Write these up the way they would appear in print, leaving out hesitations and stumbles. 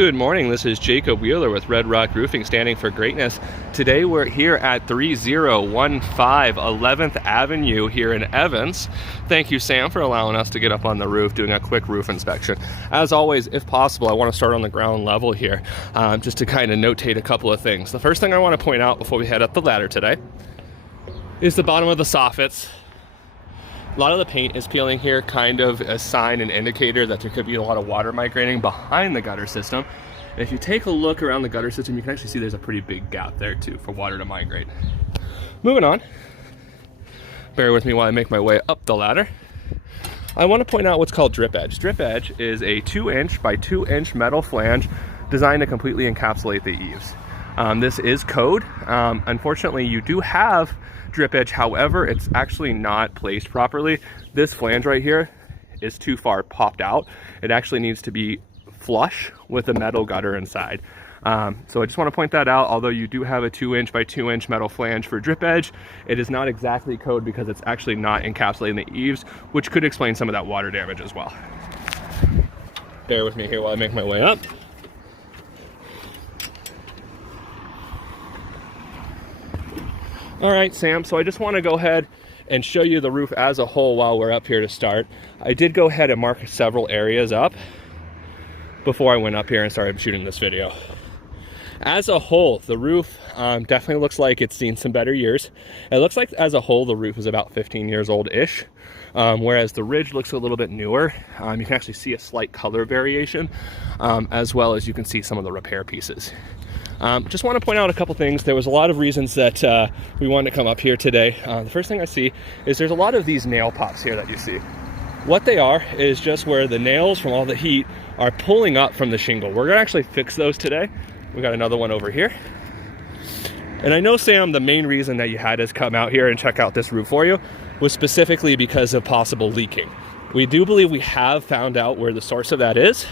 Good morning, this is Jacob Wheeler with Red Rock Roofing, standing for greatness. Today we're here at 3015 11th Avenue here in Evans. Thank you, Sam, for allowing us to get up on the roof, doing a quick roof inspection. As always, if possible, I want to start on the ground level here, just to kind of notate a couple of things. The first thing I want to point out before we head up the ladder today is the bottom of the soffits. A lot of the paint is peeling here, kind of a sign and indicator that there could be a lot of water migrating behind the gutter system. And if you take a look around the gutter system, you can actually see there's a pretty big gap there too for water to migrate. Moving on, bear with me while I make my way up the ladder. I want to point out what's called drip edge. Drip edge is a 2-inch by 2-inch metal flange designed to completely encapsulate the eaves. This is code. Unfortunately, you do have drip edge, however, it's actually not placed properly. This flange right here is too far popped out. It actually needs to be flush with the metal gutter inside. So I just want to point that out. Although you do have a 2-inch by 2-inch metal flange for drip edge, it is not exactly code because it's actually not encapsulating the eaves, which could explain some of that water damage as well. Bear with me here while I make my way up. All right, Sam, so I just want to go ahead and show you the roof as a whole while we're up here to start. I did go ahead and mark several areas up before I went up here and started shooting this video. As a whole, the roof definitely looks like it's seen some better years. It looks like as a whole, the roof is about 15 years old-ish, whereas the ridge looks a little bit newer. You can actually see a slight color variation, as well as you can see some of the repair pieces. Just want to point out a couple things. There was a lot of reasons that we wanted to come up here today. The first thing I see is there's a lot of these nail pops here that you see. What they are is just where the nails from all the heat are pulling up from the shingle. We're going to actually fix those today. We got another one over here. And I know, Sam, the main reason that you had us come out here and check out this roof for you was specifically because of possible leaking. We do believe we have found out where the source of that is.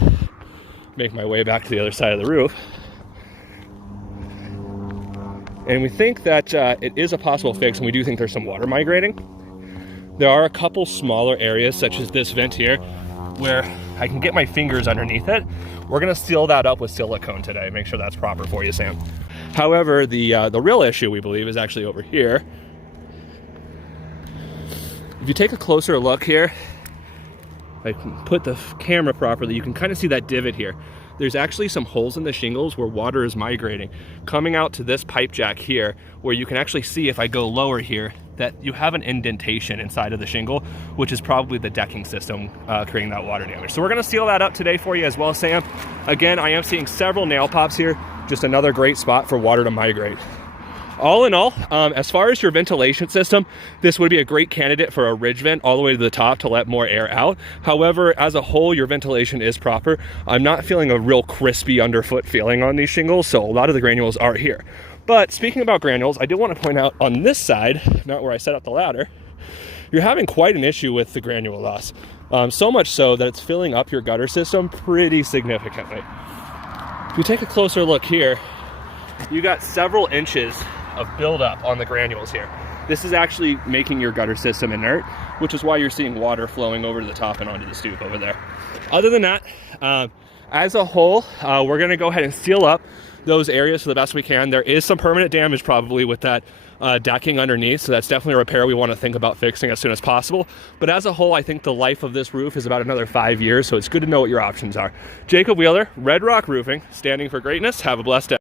Make my way back to the other side of the roof. And we think that it is a possible fix, and we do think there's some water migrating. There are a couple smaller areas, such as this vent here, where I can get my fingers underneath it. We're gonna seal that up with silicone today, make sure that's proper for you, Sam. However, the real issue, we believe, is actually over here. If you take a closer look here, I can put the camera properly, you can kind of see that divot here. There's actually some holes in the shingles where water is migrating, coming out to this pipe jack here, where you can actually see, if I go lower here, that you have an indentation inside of the shingle, which is probably the decking system creating that water damage. So we're gonna seal that up today for you as well, Sam. Again, I am seeing several nail pops here, just another great spot for water to migrate. All in all, as far as your ventilation system, this would be a great candidate for a ridge vent all the way to the top to let more air out. However, as a whole, your ventilation is proper. I'm not feeling a real crispy underfoot feeling on these shingles, so a lot of the granules are here. But speaking about granules, I do want to point out on this side, not where I set up the ladder, you're having quite an issue with the granule loss. So much so that it's filling up your gutter system pretty significantly. If you take a closer look here, you got several inches of buildup on the granules here. This is actually making your gutter system inert, which is why you're seeing water flowing over to the top and onto the stoop over there. Other than that, as a whole, we're gonna go ahead and seal up those areas to the best we can. There is some permanent damage probably with that decking underneath, so that's definitely a repair we want to think about fixing as soon as possible. But as a whole, I think the life of this roof is about another 5 years, so it's good to know what your options are. Jacob Wheeler, Red Rock Roofing, standing for greatness. Have a blessed day.